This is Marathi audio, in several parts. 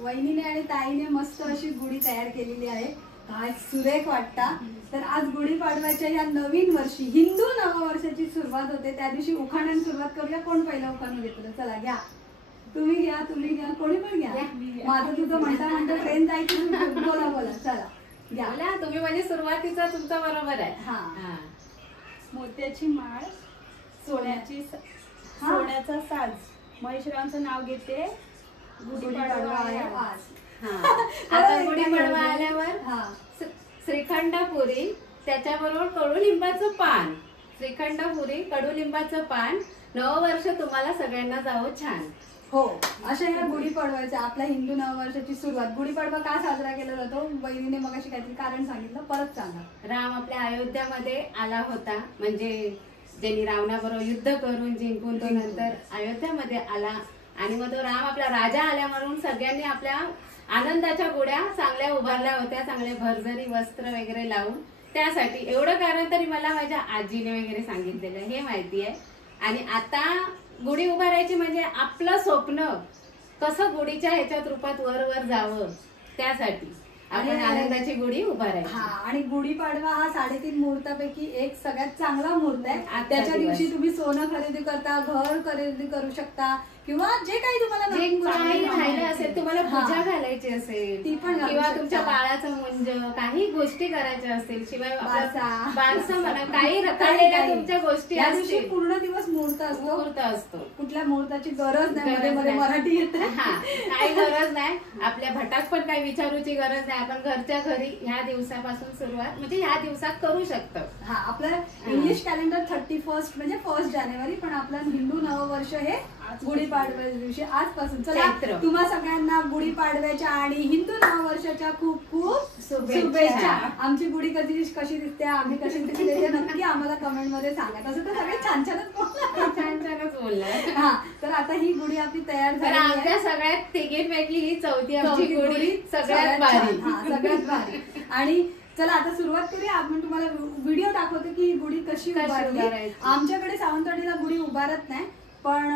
वहिनीने आणि ताईने मस्त अशी गुढी तयार केलेली आहे. काय सुरेख वाटता. तर आज गुढीपाडव्याच्या या नवीन वर्षी हिंदू नववर्षाची सुरुवात होते. त्या दिवशी उखाण्याने सुरुवात करूया. कोण पहिलं उखाणं घेतलं? चला घ्या. तुम्ही घ्या, तुम्ही घ्या, कोणी पण घ्या. माझं तुझं म्हणता ट्रेन जायची. बोला चला घ्या. तुम्ही म्हणजे सुरुवातीचा तुमचा बरोबर आहे. हा. मोत्याची माळ, सोन्याचा साज. महेशरावांचं नाव घेते. गुढीपाडवा आहे आज. आता गुढीपाडवा आल्यावर श्रीखंड पुरी, त्याच्याबरोबर कडुलिंबाचं पान. श्रीखंड पुरी, कडुलिंबाचं पान. नववर्ष तुम्हाला सगळ्यांना जावं छान. हो, अशा या गुढीपाडव्याच्या आपल्या हिंदू नववर्षाची सुरुवात. गुढीपाडवा का साजरा केला जातो? बहिणीने मग अशी काहीतरी कारण सांगितलं, परत सांगा. राम आपल्या अयोध्यामध्ये आला होता, म्हणजे ज्यांनी रावणाबरोबर युद्ध करून जिंकून तो नंतर अयोध्यामध्ये आला. आणि मग तो राम आपला राजा आल्या म्हणून सगळ्यांनी आपल्या आनंदाच्या गुढ्या चांगल्या उभारल्या होत्या, चांगले भरजरी वस्त्र वगैरे लावून. त्यासाठी एवढं कारण तरी मला माझ्या आजीने वगैरे सांगितलेलं हे माहिती आहे. आणि आता गुढी उभारायची म्हणजे आपलं स्वप्न कसं गुढीच्या ह्याच्यात रूपात वर वर जावं, त्यासाठी आपण आनंदाची गुढी उभारायची. आणि गुढीपाडवा हा 3.5 मुहूर्तापैकी एक सगळ्यात चांगला मुहूर्त आहे. त्याच्या दिवशी तुम्ही सोनं खरेदी करता, घर खरेदी करू शकता, किंवा जे काही तुम्हाला राहिलं असेल, तुम्हाला पूजा घालायची असेल ती पण, किंवा तुमच्या बाळाचं मुंज, काही गोष्टी करायच्या असतील, शिवाय बारसा म्हणा, काही रखडलेल्या तुमच्या गोष्टी असतील. पूर्ण दिवस मुहूर्त असतो. कुठल्या मुहूर्ताची गरज नाही. मध्ये मध्ये मराठी येते. काही गरज नाही. आपल्या भटाक पण काही विचारूची गरज नाही. आपण घरच्या घरी ह्या दिवसापासून सुरुवात म्हणजे ह्या दिवसात करू शकतो. आपलं इंग्लिश कॅलेंडर 31 म्हणजे 1 जानेवारी, पण आपलं हिंदू नववर्ष हे गुढीपाडव्या दिवशी आजपासून. चला, तुम्हा सगळ्यांना गुढीपाडव्याच्या आणि हिंदू नववर्षाच्या खूप खूप शुभेच्छा. आमची गुढी कशी दिसते, आम्ही कशी दिसते, ते नक्की आम्हाला कमेंट मध्ये सांगा. तसं तर सगळे छान छानच बोलणार. तर आता ही गुढी आपली तयार झाली. आमच्या सगळ्यात तिकीटपैकी ही चौथी आमची गुढी सगळ्यात भारी. आणि चला आता सुरुवात करूया. आपण तुम्हाला व्हिडिओ दाखवतो की ही गुढी कशी उभारली. आमच्याकडे सावंतवाडीला गुढी उभारत नाही, पण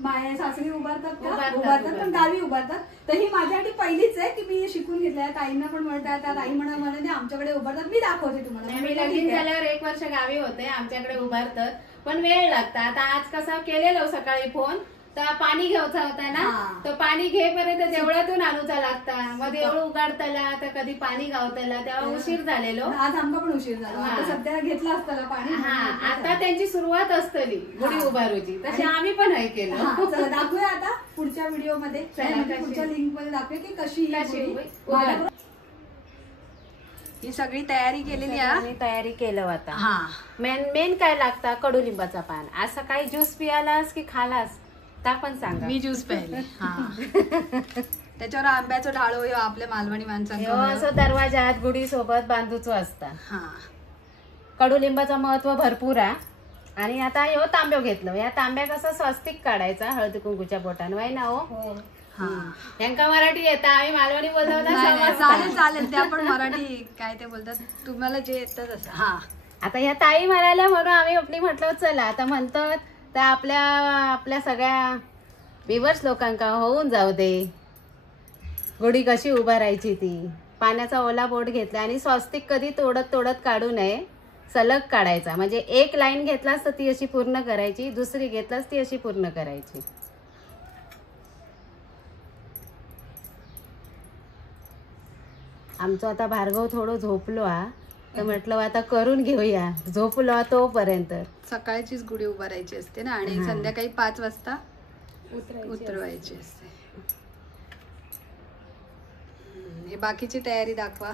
माझ्या सासरी उभारतात पण गावी उभारतात. तर ही माझ्यासाठी पहिलीच आहे की मी शिकून घेतलंय. ताईंना पण म्हणतात, त्या ताई म्हणाले आमच्याकडे उभारतात. मी दाखवते तुम्हाला. मी लगीन झाल्यावर 1 वर्ष गावी होते, आमच्याकडे उभारतात, पण वेळ लागतात. आता आज कसा केलेलो सकाळी फोन, तर पाणी घ्यायचा होता ना, तर पाणी घेपर्यंत देवळातून आणूचा लागता. मग देवळ उघडताला तर कधी पाणी गावताला, तेव्हा उशीर झालेलो. आज आमका पण उशीर झाला. सध्या घेतला असताना पाणी. आता त्यांची सुरुवात असतली गुढी उभारूची, तशी आम्ही पण हे केलं. चला दाखवूया आता पुढच्या व्हिडिओ मध्ये, पुढच्या लिंक मध्ये दाखवूया की कशी ही सगळी तयारी केलेली आहे. तयारी केलं आता. मेन काय लागतं? कडुलिंबाचा पान. आज सकाळी ज्यूस पियालास की खालास ता पण सांगा. मी ज्यूस प्यायले. त्याच्यावर आंब्याचं ढाळो आपल्या मालवणी माणसांना असं दरवाजात गुढी सोबत बांधूचो असता. कडुलिंबाचं महत्व भरपूर आहे. आणि आता ह्यो तांब्यो घेतलं. या तांब्या कसं स्वस्तिक काढायचा हळदी कुंकूच्या बोटानं, वाय ना हो. यांका मराठी येतं, आम्ही मालवणी बोलतो. चालेल त्या पण मराठी काय ते बोलतात, तुम्हाला जे येतं तसं. आता ह्या ताई म्हणाल्या म्हणून आम्ही आपली म्हटलं चला आता म्हणतात, तर आपल्या सगळ्या व्ह्यूअर्स लोकांका होऊन जाऊ दे गुढी कशी उभारायची ती. पाण्याचा ओला बोट घेतला आणि स्वस्तिक कधी तोडत काढू नये, सलग काढायचा. म्हणजे एक लाईन घेतलास तर ती अशी पूर्ण करायची, दुसरी घेतलास ती अशी पूर्ण करायची. आमचं आता भार्गव थोडं झोपलो हा, तर म्हटलं आता करून घेऊया. झोपलो तोपर्यंत. सकाळचीच गुढी उभारायची असते ना, आणि संध्याकाळी 5 वाजता उतरवायची असते. हे बाकीची तयारी दाखवा.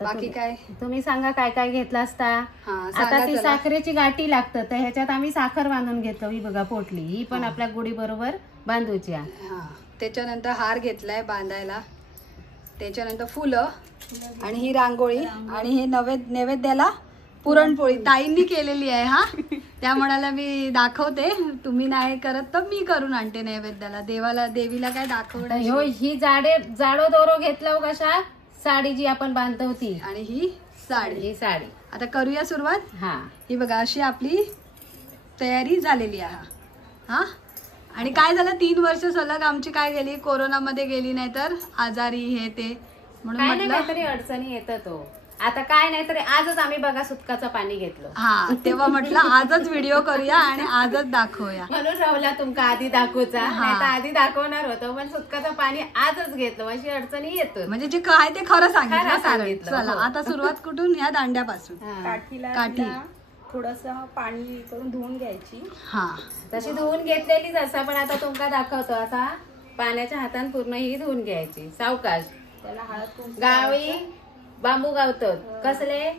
बाकी काय तुम्ही सांगा काय काय घेतलं असता. आता ती साखरेची गाठी लागतं, तर ह्याच्यात आम्ही साखर बांधून घेतलं. ही बघा पोटली, ही पण आपल्या गुढी बरोबर बांधूची. त्याच्यानंतर हार घेतलाय बांधायला, त्याच्यानंतर फुलं आणि ही रांगोळी, आणि हे नैवेद्याला पुरणपोळी ताईंनी केलेली आहे. त्या म्हणाला मी दाखवते, तुम्ही नाही करत तर मी करून आणते नैवेद्याला. देवीला काय दाखवणार. ही जाडो दोरो घेतला कशा साडी जी आपण बांधतो ती, आणि ही साडी. आता करूया सुरुवात. ही बघा अशी आपली तयारी झालेली आहे. आणि काय झालं 3 वर्ष सलग आमची काय गेली, कोरोनामध्ये गेली, नाही तर आजारी हे ते, म्हणून काय नाही म्हटलं काहीतरी अडचणी येतात तो. आता काय नाही तरी आजच आम्ही बघा सुटकाचं पाणी घेतलं. हा, तेव्हा म्हटलं आजच व्हिडिओ करूया आणि आजच दाखवूया. म्हणून राहुला तुमका आधी दाखवूचा, नाही तर आधी दाखवणार होतं पण सुटकाचं पाणी आजच घेतलं. अशी अडचणी येतो. म्हणजे जे काय ते खरं सांगितलं. खरं कारण सांगितलं, चला हो. आता सुरुवात कुठून, या दांड्यापासून. काठी काठी. थोडस पाणी करून धुवून घ्यायची. हा, तशी धुवून घेतलेलीच असा, पण आता तुमका दाखवतो असा पाण्याच्या हातान पूर्ण ही धुवून घ्यायची सावकाश. त्याला हळद कुंकू गावी बांबू गावतात कसले,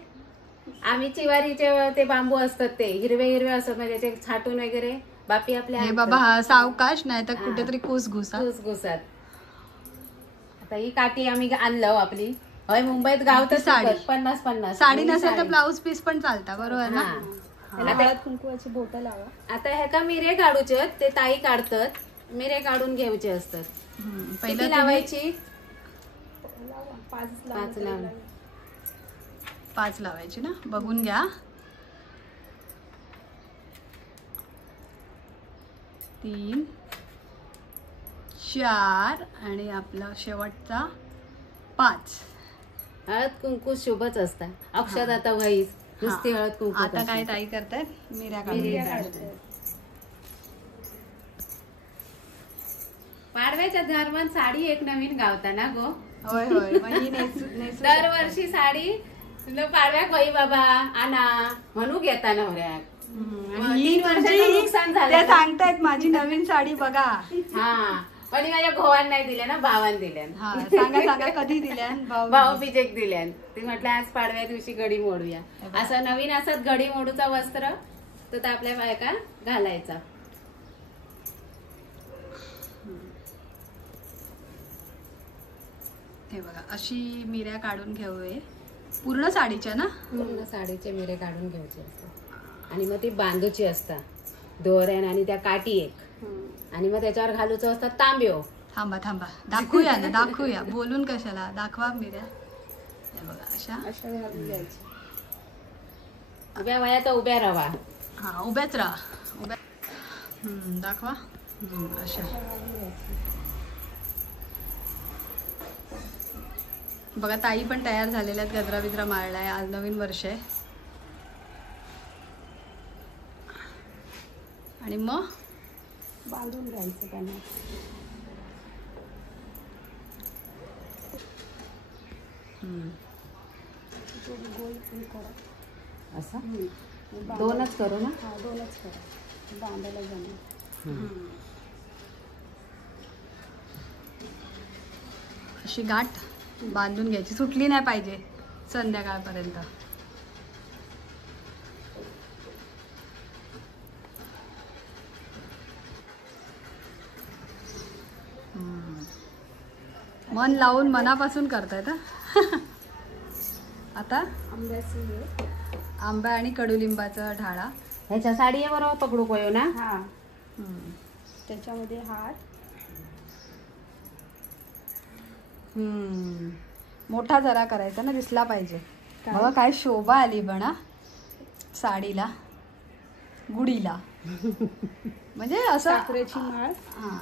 आम्ही चिवारीचे ते बांबू असतात ते हिरवे हिरवे असतात, म्हणजे ते छाटून वगैरे बापी आपल्या हे बाबा हा सावकाश, नाही तर कुठेतरी कुसघुसा. घुसघुसात. आता ही काठी आम्ही आणलं आपली. होय, मुंबईत गावतात साडी. 50-50. साडी नसेल तर ब्लाऊज पीस पण चालता, बरोबर ना. त्याला हळद कुंकूची बोटं लावा. आता हे का मिरे काढूचे आहेत, ते ताई काढतात. मिरे काढून घ्यायचे असतात. पहिलं किती लावायची? लावा. 5 5 लावून. 5 लावायची ना, बघून घ्या. 3 4 आणि आपला शेवटचा 5. हळद कुंकू शुभच असतात. अक्षत आता व्हाईस नुसती हळद कुंकू. आता काय ताई करतायत, मिऱ्या मिरे काढून. काढतात. पाडव्याच्या दरम्यान साडी एक नवीन गावता ना गो. होय होय, मग ही नेसू दरवर्षी साडी पाडव्याक होई बाबा आणा म्हणू घेता नवऱ्याक. आणि ही 3 वर्षाचं तुमची- नुकसान झालं. ते सांगतायत माझी नवीन साडी बघा. हा, पण माझ्या भावान नाही दिल्या ना, भावान दिल्यान. हा, सांगा सांगा कधी दिल्या भाऊ बिजेक दिल्यान. ते म्हटलं आज पाडव्या दिवशी गडी मोडूया. असं नवीन असत गडी मोडूचा वस्त्र तर ते आपल्या बायका घालायचा. हे बघा, अशी मिऱ्या काढून घेऊया पूर्ण साडीच्या ना. पूर्ण साडीचे मिरे काढून घ्यायचे असतात आणि मग ती बांधूची असतात दोऱ्यान आणि त्या काठी एक, आणि मग त्याच्यावर घालूचं असतात तांब्यो. थांबा थांबा, दाखवूया ना, दाखवूया, बोलून कशाला, दाखवा मिऱ्या. हे बघा अशा घालून घ्यायची. उभ्या वया तर उभ्या राहा. हा, उभ्याच राहा, उभ्या. दाखवा. अशा बघा, ताई पण तयार झालेल्या आहेत, गजरा बिजरा मारलाय, आज नवीन वर्ष आहे. आणि मग बांधून घ्यायचं त्यांना. गोल करा. असं 2च करू ना. हा, 2च करा, बांधायला जमेल. अशी गाठ बांधून घ्यायची, सुटली नाही पाहिजे संध्याकाळपर्यंत. मन लावून मनापासून करतायत. आता आंब्याची हे. आंबा आणि कडुलिंबाचा ढाळा. ह्याच्या साडी बरोबर पकडू कोयो ना. हा, त्याच्यामध्ये हार. मोठा जरा करायचा ना, दिसला पाहिजे. बघा काय शोभा आली पण हा साडीला, गुढीला. म्हणजे असं साखरेची माळ. हा.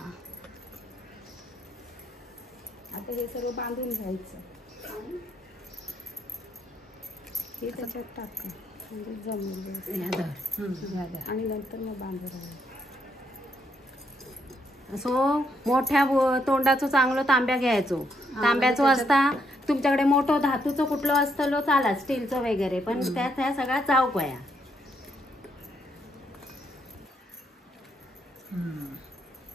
आता हे सर्व बांधून घ्यायचं आणि हे त्याच्यात टाका, म्हणजे जमेल. आणि नंतर मग बांधून राहायचं. असो मोठ्या तोंडाचं चांगलं तांब्या घ्यायचो. तांब्याचं असता तुमच्याकडे मोठं धातूचं कुठलं असतं चाला, स्टीलचं वगैरे, पण त्या सगळ्या चाव पया.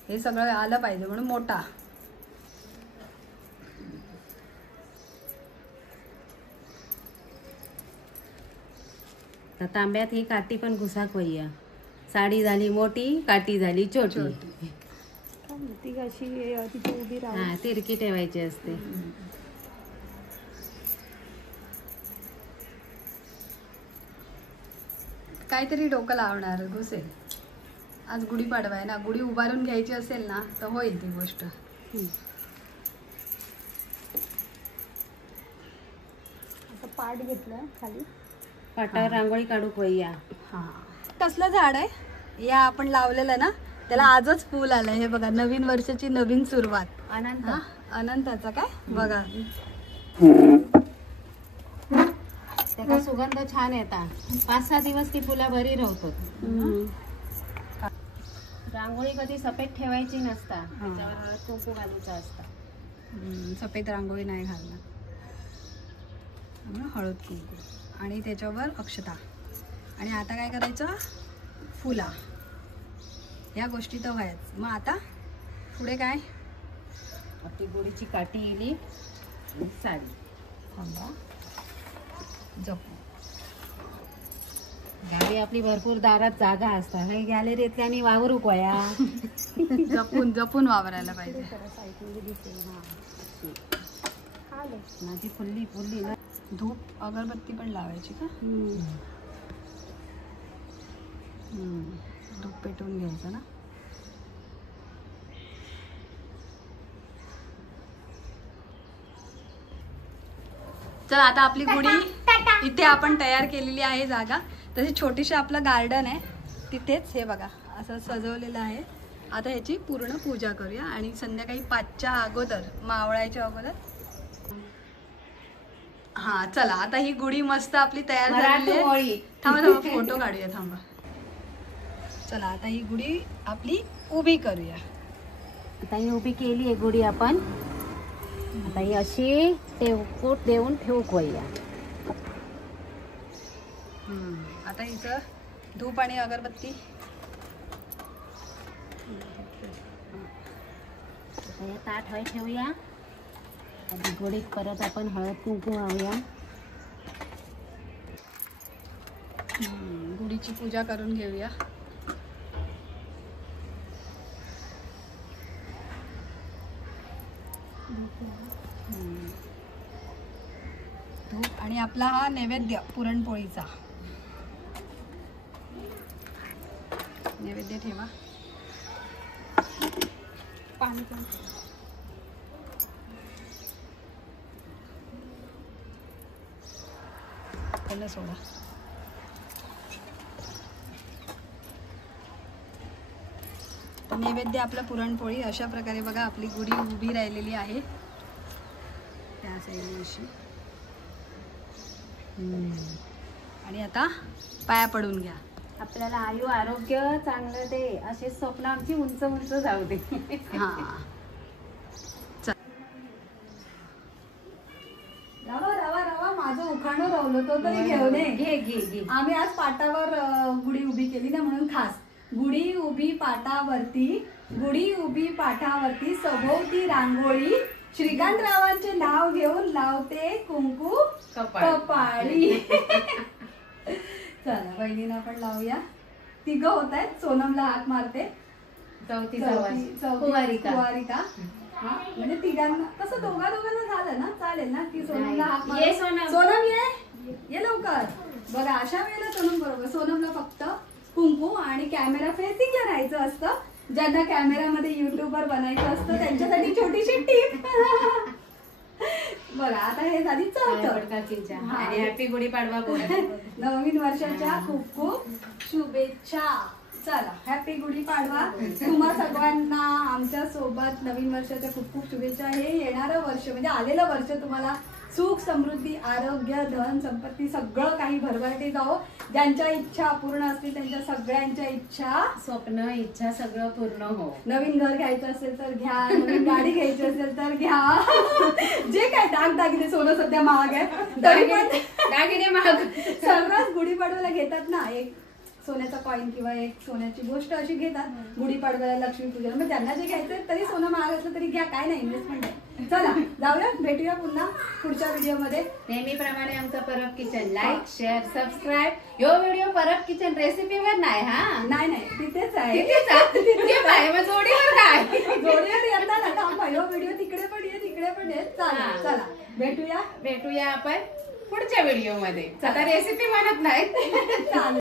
हे सगळं आलं पाहिजे म्हणून मोठा. तर तांब्यात ही काठी पण घुसाक वయ్యा. साडी झाली मोठी, काठी झाली छोटी. ती अशी तिथे उभी राहू. हा, तिरकी ठेवायची असते. काहीतरी डोकं लावणार, घुसेल. आज गुढीपाडवा आहे ना, गुढी उभारून घ्यायची असेल ना तर होईल ती गोष्ट. असं पाट घेतलं खाली. पाटावर रांगोळी काढू वయ్యा. हा, कसलं झाड आहे या आपण लावलेलं ना, त्याला आजच फुल आलंय. हे बघा, नवीन वर्षाची नवीन सुरुवात. अनंत हा, अनंताचा काय बघा. त्याचा सुगंध छान येतात. 5-6 दिवस ती फुलं बरी राहतात. रांगोळी कधी सफेद ठेवायची नसता, त्याच्यावर हळद कुंकू घालूचा असता. सफेद रांगोळी नाही घालणार. हळद कुंकू आणि त्याच्यावर अक्षता. आणि आता काय करायचं, फुला. या गोष्टी तर व्हायच. मग आता पुढे काय, आपली गोडीची काठी येली, साडी. थांबा, जपू. गावी आपली भरपूर दारात जागा असतात. हे गॅलरीतल्या आणि वावरू कोया. जपून जपून वावरायला पाहिजे. माझी फुल्ली फुल्ली ना. धूप अगरबत्ती पण लावायची का? धूप पेटवून घ्यायचं ना. तर आता आपली गुढी इथे आपण तयार केलेली आहे जागा. तशी छोटीशी आपलं गार्डन आहे तिथेच. हे बघा असं सजवलेलं आहे. आता ह्याची पूर्ण पूजा करूया आणि संध्याकाळी 5च्या अगोदर, मावळायच्या अगोदर. हा चला, आता ही गुढी मस्त आपली तयार झालेली आहे. थांबा थांबा, फोटो काढूया. थांबा. चला, आता ही गुढी आपली उभी करूया. आता ही उभी केली आहे गुढी आपण. आता ही अशी कोट देऊन ठेवू कोया. आता हिचं धूप आणि अगरबत्ती. हे ताट हय ठेवूया. आधी गोडीत परत आपण हळद कुंकू वाहूया. गुढीची पूजा करून घेऊया. धूप आणि आपला हा नैवेद्य पुरणपोळीचा नैवेद्य ठेवा. पाणी पण पहिलं सोडा. नैवेद्य आपला पुरणपोळी. अशा प्रकारे बघा आपली गुढी उभी राहिलेली आहे. त्या साईडने अशी. आणि आता पाया पडून घ्या. आपल्याला आयु आरोग्य चांगलं दे, असे स्वप्न आमची उंच उंच जाऊ दे. हा, रवा रवा रवा, माझं उखाणं रवलं तो तरी घेऊन ये. घे घे घे. आम्ही आज पाटावर गुढी उभी केली ना, म्हणून खास. गुढी उभी पाटावरती, गुढी उभी पाटावरती, सभोवती रांगोळी, श्रीकांतरावांचे नाव घेऊन लावते कुंकू कपाळी. चला, बहिणींना पण लावूया. 3 होत आहेत. सोनमला हात मारते. चौथी कुवारिका. हा, म्हणजे 3 कसं दोघांना झालं ना, चालेल ना की सोनमला हात मार. ये सोनम. सोनम ये लवकर. बघा, अशा वेळेला सोनम बरोबर. सोनमला फक्त कुंकू आणि कॅमेरा फेसिंगला राहायचं असतं. ज्यांना कॅमेरामध्ये युट्यूबर बनायचं असतं त्यांच्यासाठी छोटीशी टीप. बघा, आता हे झाली चौथं. आणि हॅपी गुढीपाडवा. नवीन वर्षाच्या खूप खूप शुभेच्छा. चला, हॅपी गुढीपाडवा तुम्हा सगळ्यांना. आमच्या सोबत नवीन वर्षाच्या खूप खूप शुभेच्छा. हे येणारं वर्ष म्हणजे आलेलं वर्ष तुम्हाला सुख, समृद्धी, आरोग्य, धन, संपत्ती सगळं काही भरभराटी जावो. ज्यांच्या इच्छा पूर्ण असतील त्यांच्या सगळ्यांच्या इच्छा, स्वप्न, इच्छा सगळं पूर्ण हो. नवीन घर घ्यायचं असेल तर घ्या, नवीन गाडी घ्यायची असेल तर घ्या. जे काय दागदागिने, सोनं सध्या महाग आहे तरी पण दागिने महाग. सर्रास गुढीपाडव्याला घेतात ना, एक सोन्याचा कॉईन किंवा एक सोन्याची गोष्ट अशी घेतात गुढीपाडव्याला, लक्ष्मीपूजन. मग त्यांना जे घ्यायचं तरी सोनं महाग असलं तरी घ्या, काय नाही, इन्व्हेस्टमेंट आहे. चला, जाऊया, भेटूया पुन्हा पुढच्या व्हिडिओमध्ये. नेहमीप्रमाणे आमचं Parab kitchen like, share, subscribe. यो व्हिडिओ परब किचन रेसिपीवर नाही. हा, नाही तिथेच आहे. जोडीवर काय, जोडीवर येतात ना. थांबा, यो व्हिडिओ तिकडे पण ये, तिकडे पण ये. चला, भेटूया आपण पुढच्या व्हिडिओ मध्ये. आता रेसिपी म्हणत नाही. चालेल.